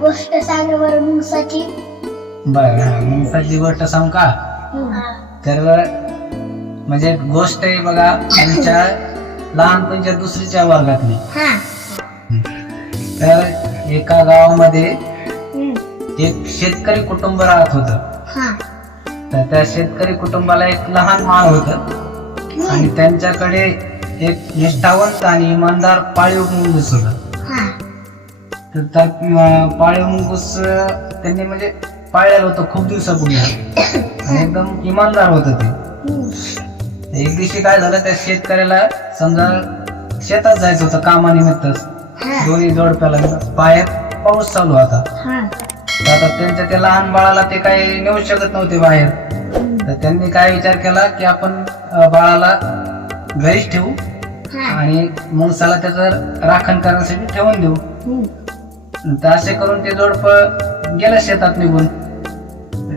गोष्ट सांग बरं मुंगसाची. बरं, मुंगसाची गोष्ट सांग का? तर म्हणजे गोष्ट आहे बघा, त्यांच्या लहानपणीच्या दुसरीच्या वर्गातली. तर एका गावामध्ये एक शेतकरी कुटुंब राहत होत. तर त्या शेतकरी कुटुंबाला एक लहान बाळ होत आणि त्यांच्याकडे एक निष्ठावंत आणि इमानदार पाळीव मुंगूस होता. तर त्या पाळीव मुंगूस त्यांनी म्हणजे पाळलेलं होतं खूप दिवसापूर्वी आणि एकदम इमानदार होत ते. एक दिवशी काय झालं, त्या शेतकऱ्याला समजा शेतात जायचं होतं कामानिमित्त. दोन्ही जोडप्याला बाहेर पाऊस चालू होता. तर आता त्यांच्या त्या लहान बाळाला ते काही नेऊ शकत नव्हते बाहेर. तर त्यांनी काय विचार केला की आपण बाळाला घरीच ठेवू आणि मुंगसाला त्याचं राखण करण्यासाठी ठेवून देऊ. तर असे करून ते जोडप गेलं शेतात निघून.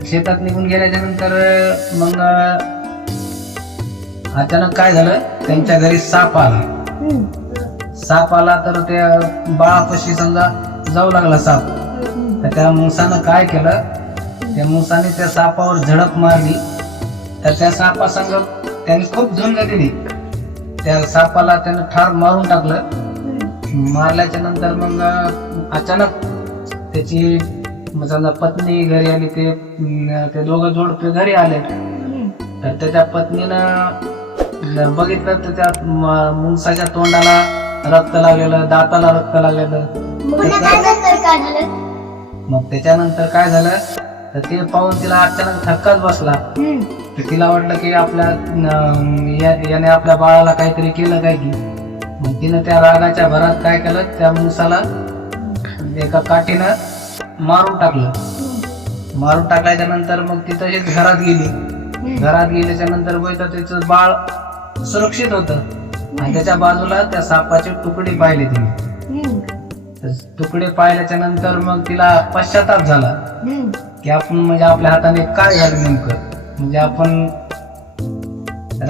शेतात निघून गेल्याच्या नंतर मग अचानक काय झालं, त्यांच्या घरी साप आला. साप आला तर त्या बाळापाशी समजा जाऊ लागला साप. तर त्या मुंगसानं काय केलं, त्या मुंगसाने त्या सापावर झडप मारली. तर त्या सापासंग त्यांनी खूप झुंज दिली. त्या सापाला त्यानं ठार मारून टाकलं. मारल्याच्या नंतर मग अचानक त्याची समजा पत्नी घरी आली. ते दोघं जोडपे घरी आले. तर त्याच्या पत्नीनं बघितलं तर त्या मुंगसाच्या तोंडाला रक्त लागलेलं, दाताला रक्त लागलेलं. मग त्याच्यानंतर काय झालं, तर ते पाहून तिला अचानक धक्काच बसला. तर तिला वाटलं की याने आपल्या बाळाला काहीतरी केलं काय की. मग तिनं त्या रागाच्या भरात काय केलं, त्या मुंगसाला एका काठीनं मारून टाकलं. मारून टाकल्याच्या नंतर मग ती तशीच घरात गेली. घरात गेल्याच्या नंतर बघितलं तिचं बाळ सुरक्षित होतं आणि त्याच्या बाजूला त्या सापाचे तुकडे पाहिले तिने. तुकडे पाहिल्याच्या नंतर मग तिला पश्चाताप झाला की आपण म्हणजे आपल्या हाताने काय झालं नेमकं. म्हणजे आपण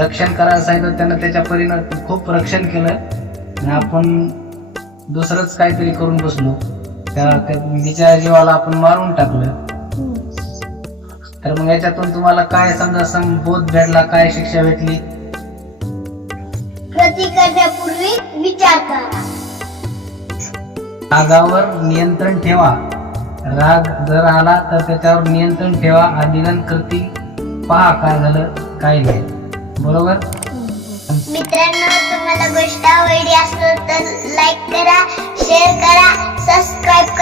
रक्षण करायला सांगितलं, त्यानं त्याच्या परीनं खूप रक्षण केलं आणि आपण दुसरंच काहीतरी करून बसलो. त्या तिच्या जीवाला आपण मारून टाकलं. तर मग याच्यातून तुम्हाला काय समजा बोध भेटला, काय शिक्षा भेटली? कृती करण्यापूर्वी विचार करा. रागावर नियंत्रण ठेवा. राग जर आला तर त्याच्यावर नियंत्रण ठेवा. आदिलन कृती पहा काय झालं काय नाही. बरोबर मित्रांनो, तुम्हाला गोष्ट आवडली असेल तर लाईक करा, शेअर करा, सबस्क्राईब